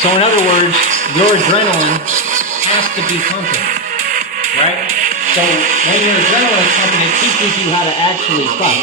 So in other words, your adrenaline has to be pumping, right? So when your adrenaline is pumping, it teaches you how to actually fight.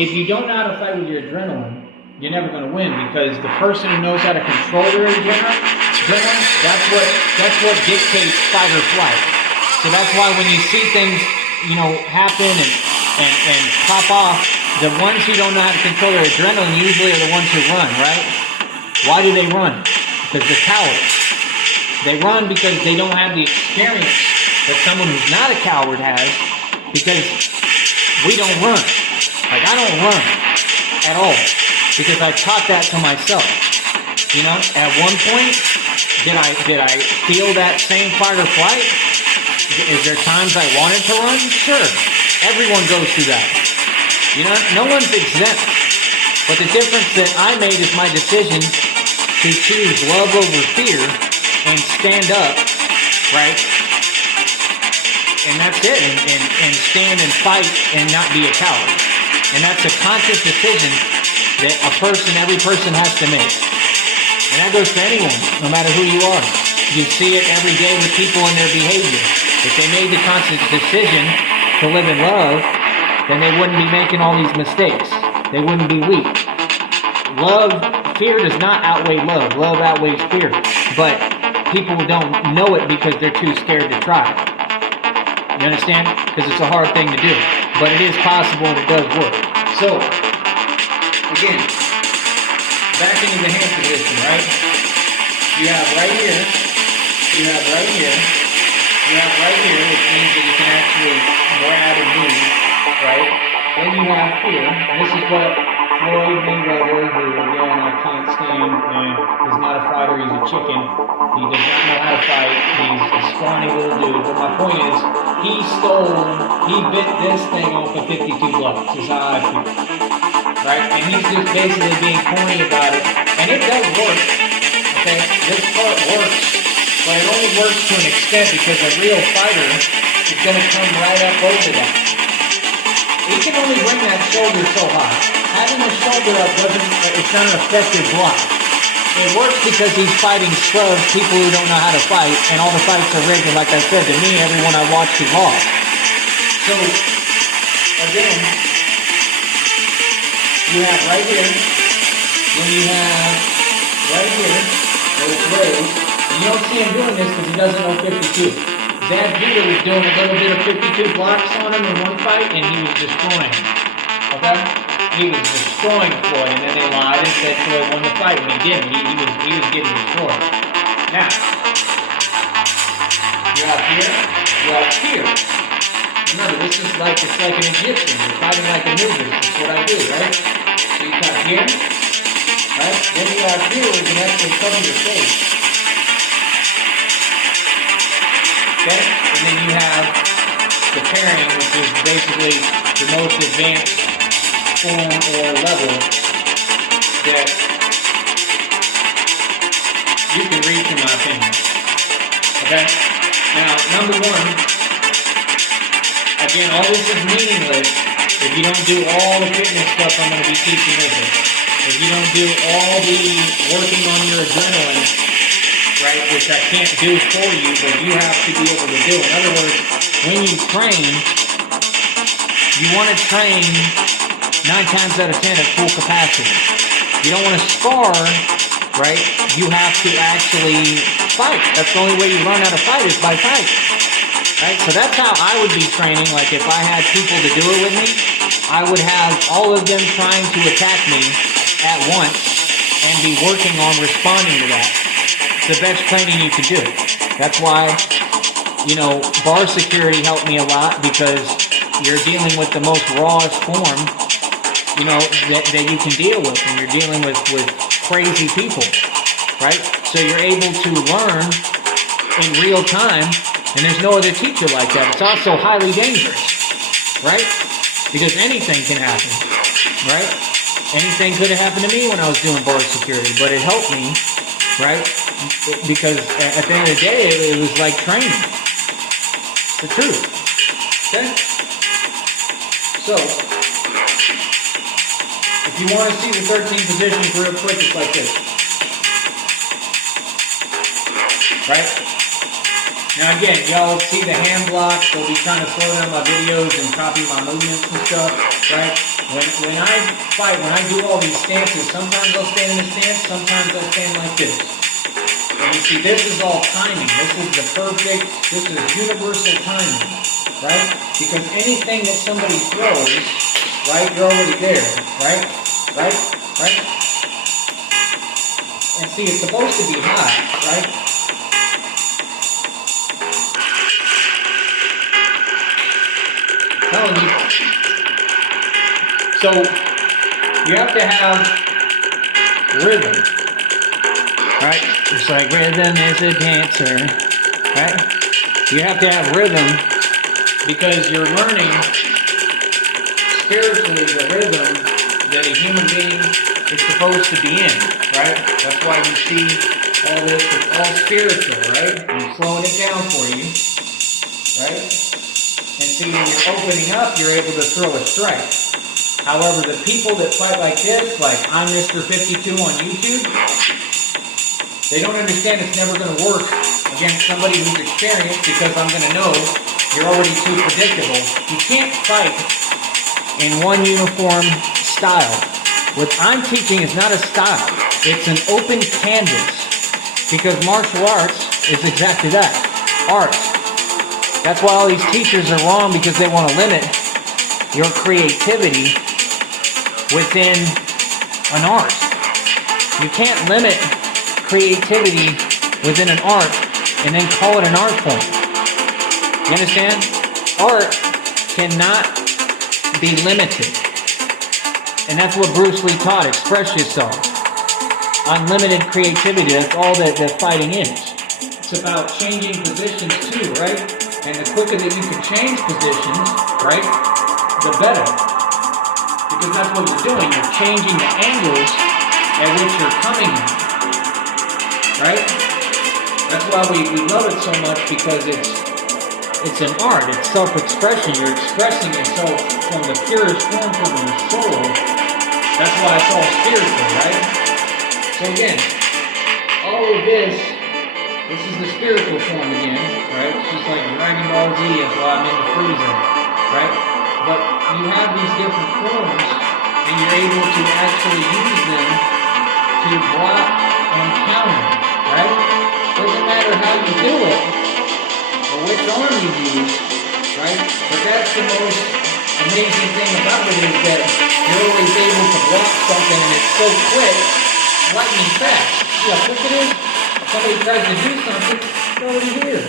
If you don't know how to fight with your adrenaline, you're never going to win, because the person who knows how to control their adrenaline, that's what dictates fight or flight. So that's why when you see things, happen and pop off, the ones who don't know how to control their adrenaline usually are the ones who run, right? Why do they run? Because they're cowards. They run because they don't have the experience that someone who's not a coward has, because we don't run. Like, I don't run at all, because I taught that to myself. At one point, did I feel that same fight or flight? Is there times I wanted to run? Sure. Everyone goes through that. No one's exempt. But the difference that I made is my decision to choose love over fear and stand up, right? And that's it. And stand and fight and not be a coward. And that's a conscious decision that every person has to make. And that goes for anyone, no matter who you are. You see it every day with people and their behavior. If they made the conscious decision to live in love, then they wouldn't be making all these mistakes. They wouldn't be weak. Fear does not outweigh love. Love outweighs fear. But people don't know it because they're too scared to try. You understand? Because it's a hard thing to do. But it is possible and it does work. So, again, back into the hand position, right? You have right here, you have right here, you have right here, which means that you can actually grab and move, right? Then you have here, and this is what Floyd Mayweather, who again I can't stand, is not a fighter, he's a chicken. He does not know how to fight. He's a scrawny little dude. But my point is, he bit this thing off of 52 blocks, is how I feel. Right? And he's just basically being corny about it. And it does work. Okay? This part works. But it only works to an extent, because a real fighter is going to come right up over that. He can only bring that shoulder so high. Having the shoulder up it's not an effective block. It works because he's fighting scrubs, people who don't know how to fight, and all the fights are rigged. And like I said, to me, everyone I watched, he lost. So, again, you have right here, then you have right here, where it's raised, and you don't see him doing this because he doesn't know 52. Zab Judah was doing a little bit of 52 blocks on him in one fight, and he was destroying him. Okay? He was destroying Floyd, and then they lied and said Floyd won the fight, and he didn't. He was getting destroyed. Now, you have here, you have here. Remember, this is like, it's like an Egyptian. You're fighting like a nudist. That's what I do, right? So you got here, right? Then you have here, where you can actually cover your face. Okay? And then you have the pairing, which is basically the most advanced form or level that you can reach, in my opinion. Okay? Now, number one, again, all this is meaningless if you don't do all the fitness stuff I'm going to be teaching with it. If you don't do all the working on your adrenaline, right, which I can't do for you, but you have to be able to do. In other words, when you train, you want to train 9 times out of 10 at full capacity. You don't want to spar, right? You have to actually fight. That's the only way you learn how to fight, is by fight. Right? So that's how I would be training. Like, if I had people to do it with me, I would have all of them trying to attack me at once and be working on responding to that. It's the best training you can do. That's why, bar security helped me a lot, because you're dealing with the most rawest form that you can deal with, and you're dealing with crazy people, right? So you're able to learn in real time, and there's no other teacher like that. It's also highly dangerous, right? Because anything can happen, right? Anything could have happened to me when I was doing bar security, but it helped me, right? Because at the end of the day, it was like training. It's the truth, okay? So, if you want to see the 13 positions real quick, it's like this. right? Now again, y'all see the hand blocks. They'll be trying to slow down my videos and copy my movements and stuff, right? When I fight, when I do all these stances, sometimes I'll stand in a stance, sometimes I'll stand like this. And you see, this is all timing. This is the perfect, this is universal timing, right? Because anything that somebody throws, right, you're already there, right? Right? Right? And see, it's supposed to be high, right? I'm telling you. So, you have to have rhythm, right? It's like rhythm is a dancer, right? You have to have rhythm because you're learning spiritually the rhythm that a human being is supposed to be in, right? That's why you see all this, it's all spiritual, right? I'm slowing it down for you, right? And see, when you're opening up, you're able to throw a strike. However, the people that fight like this, like I'm Mr. 52 on YouTube, they don't understand it's never going to work against somebody who's experienced because I'm going to know you're already too predictable. You can't fight in one uniform style. What I'm teaching is not a style. It's an open canvas. Because martial arts is exactly that. Art. That's why all these teachers are wrong, because they want to limit your creativity within an art. You can't limit creativity within an art and then call it an art form. You understand? Art cannot be limited. And that's what Bruce Lee taught. Express yourself. Unlimited creativity. That's all that fighting is. It's about changing positions too, right? And the quicker that you can change positions, right, the better. Because that's what you're doing. You're changing the angles at which you're coming in. Right? That's why we love it so much, because it's an art. It's self-expression. You're expressing yourself from the purest form from your soul. That's why it's all spiritual, right? So again, all of this is the spiritual form again, right? It's just like Dragon Ball Z is why I'm into Frieza, right? But you have these different forms, and you're able to actually use them to block and counter, right? Doesn't matter how you do it, or which arm you use, right? But that's the most amazing thing about it, is that you're always able to block something, and it's so quick, lightning fast. See how quick it is? Somebody tries to do something, it's already here,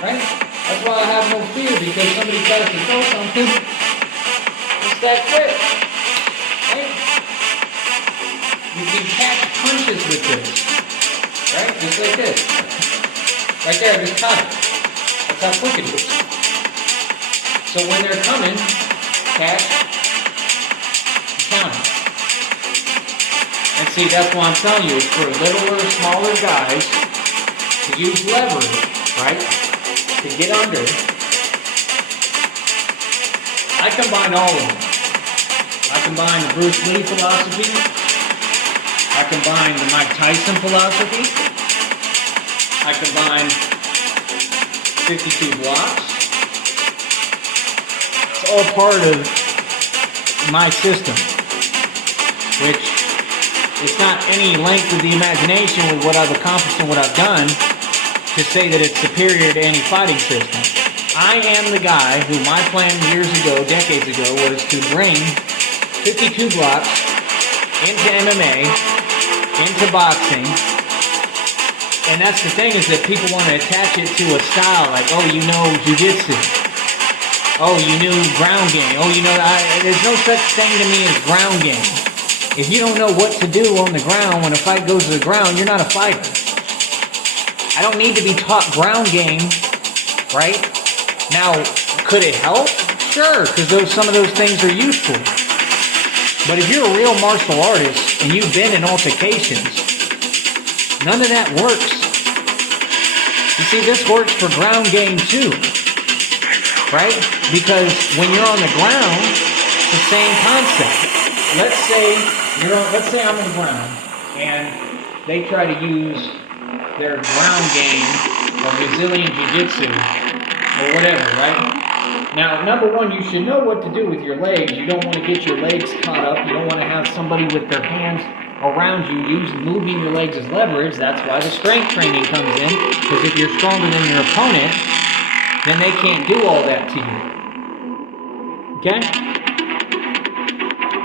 right? That's why I have no fear, because somebody tries to throw something, it's that quick, right? You can catch punches with this, right? Just like this. Right there, just caught it. That's how quick it is. So when they're coming, catch, count it. And see, that's why I'm telling you, it's for littler, smaller guys to use leverage, right? To get under. I combine all of them. I combine the Bruce Lee philosophy. I combine the Mike Tyson philosophy. I combine 52 blocks. It's all part of my system, which it's not any length of the imagination with what I've accomplished and what I've done to say that it's superior to any fighting system. I am the guy who my plan years ago, decades ago, was to bring 52 blocks into MMA, into boxing. And that's the thing, is that people want to attach it to a style, like, oh, you know jiu-jitsu. Oh, you knew ground game. Oh, you know, there's no such thing to me as ground game. If you don't know what to do on the ground when a fight goes to the ground, you're not a fighter. I don't need to be taught ground game, right? Now, could it help? Sure, because some of those things are useful. But if you're a real martial artist and you've been in altercations, none of that works. You see, this works for ground game too, right? Because when you're on the ground, it's the same concept. Let's say I'm on the ground and they try to use their ground game or Brazilian Jiu-Jitsu or whatever, right? Now, number one, you should know what to do with your legs. You don't want to get your legs caught up. You don't want to have somebody with their hands around you moving your legs as leverage. That's why the strength training comes in, because if you're stronger than your opponent, then they can't do all that to you. Okay?